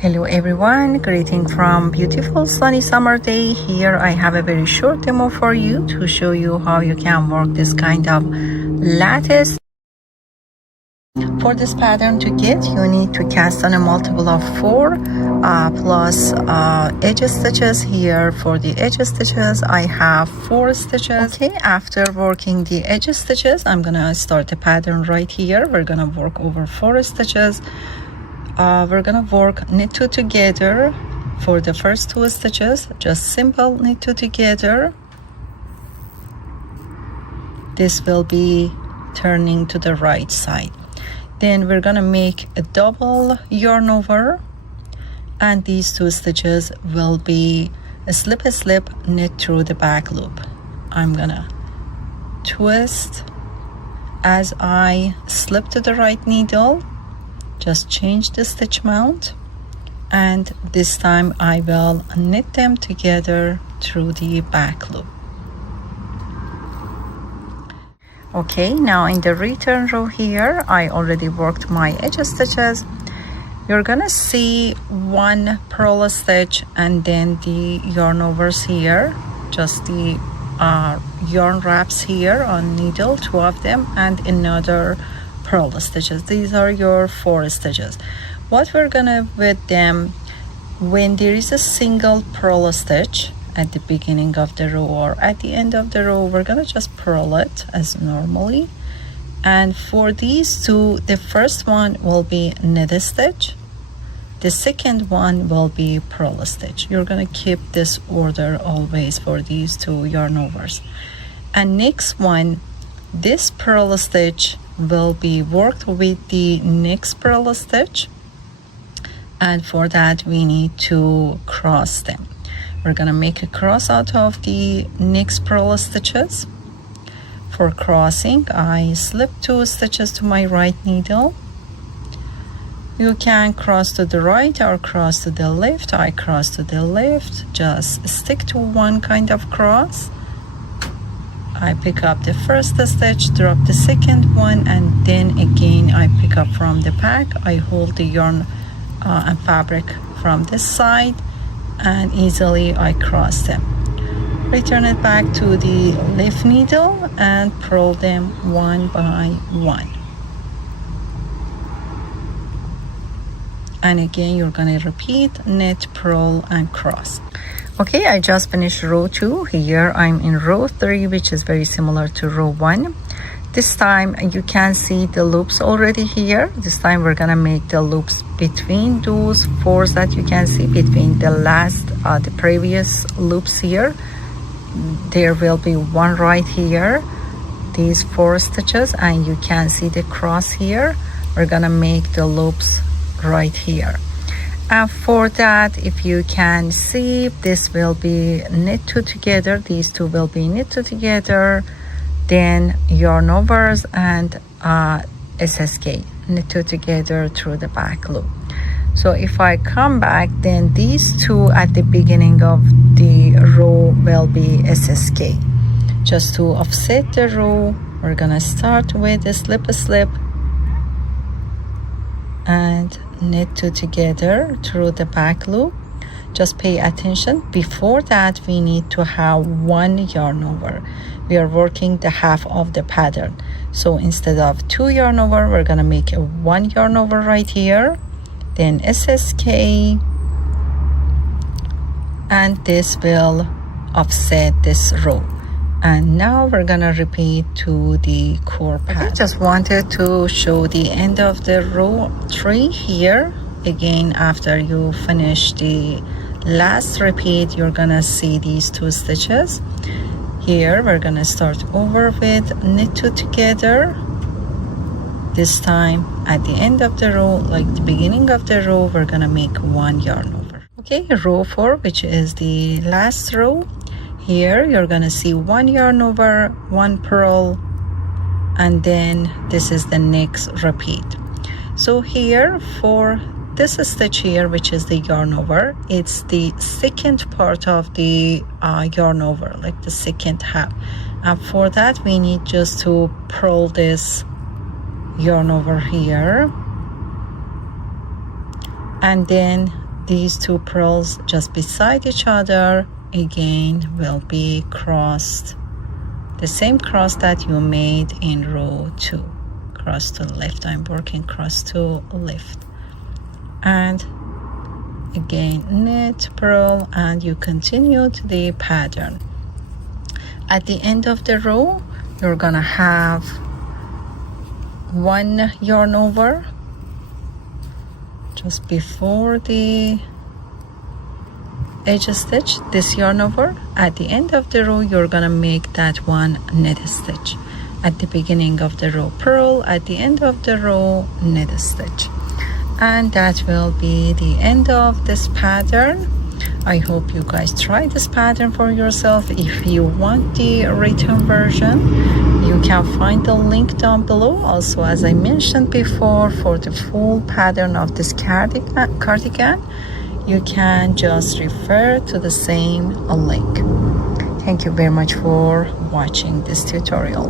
Hello everyone, greeting from beautiful sunny summer day. Here I have a very short demo for you to show you how you can work this kind of lattice. For this pattern to get, you need to cast on a multiple of 4 plus edge stitches. Here for the edge stitches I have 4 stitches. Okay, after working the edge stitches, I'm gonna start the pattern right here. We're gonna work over 4 stitches. We're gonna work knit 2 together for the first 2 stitches, just simple knit 2 together. This will be turning to the right side. Then we're gonna make a double yarn over, and these 2 stitches will be a slip knit through the back loop. I'm gonna twist as I slip to the right needle. Just change the stitch mount, and this time I will knit them together through the back loop. Okay, now in the return row here I already worked my edge stitches. You're gonna see 1 purl stitch and then the yarn overs here, just the yarn wraps here on needle, 2 of them, and another purl stitches. These are your 4 stitches. What we're gonna with them, when there is a single purl stitch at the beginning of the row or at the end of the row, we're gonna just purl it as normally. And for these 2, the first one will be knit stitch, the second one will be purl stitch. You're gonna keep this order always for these 2 yarn overs. And next one, this purl stitch will be worked with the next purl stitch, and for that we need to cross them. We're gonna make a cross out of the next purl stitches. For crossing, I slip 2 stitches to my right needle. You can cross to the right or cross to the left. I cross to the left. Just stick to one kind of cross. I pick up the first stitch, drop the second one, and then again I pick up from the back. I hold the yarn and fabric from this side, and easily I cross them. Return it back to the left needle and purl them one by one. And again you're gonna repeat knit, purl, and cross. Okay, I just finished row 2. Here I'm in row 3, which is very similar to row 1. This time you can see the loops already here. This time we're gonna make the loops between those 4s that you can see, between the the previous loops here. There will be one right here, these 4 stitches, and you can see the cross here. We're gonna make the loops right here. And for that, if you can see, this will be knit 2 together, these 2 will be knit 2 together, then yarn overs and SSK, knit 2 together through the back loop. So if I come back, then these 2 at the beginning of the row will be SSK. Just to offset the row, we're gonna start with a slip and knit 2 together through the back loop. Just pay attention, before that we need to have 1 yarn over. We are working the half of the pattern, so instead of 2 yarn over, we're gonna make a 1 yarn over right here, then SSK, and this will offset this row. And now we're gonna repeat to the core pattern. I just wanted to show the end of the row 3 here. Again, after you finish the last repeat, you're gonna see these 2 stitches. Here we're gonna start over with knit 2 together. This time at the end of the row, like the beginning of the row, we're gonna make 1 yarn over. Okay, row 4, which is the last row. Here you're gonna see 1 yarn over, 1 purl, and then this is the next repeat. So here for this stitch here, which is the yarn over, it's the second part of the yarn over, like the second half. And for that we need just to purl this yarn over here, and then these two pearls just beside each other again will be crossed, the same cross that you made in row 2. Cross to left, I'm working cross to left, and again knit, pearl, and you continued the pattern. At the end of the row you're gonna have 1 yarn over just before the edge stitch, this yarn over. At the end of the row you're gonna make that one knit stitch. At the beginning of the row pearl, at the end of the row knit stitch, and that will be the end of this pattern. I hope you guys try this pattern for yourself. If you want the written version, you can find the link down below. Also, as I mentioned before, for the full pattern of this cardigan, you can just refer to the same link. Thank you very much for watching this tutorial.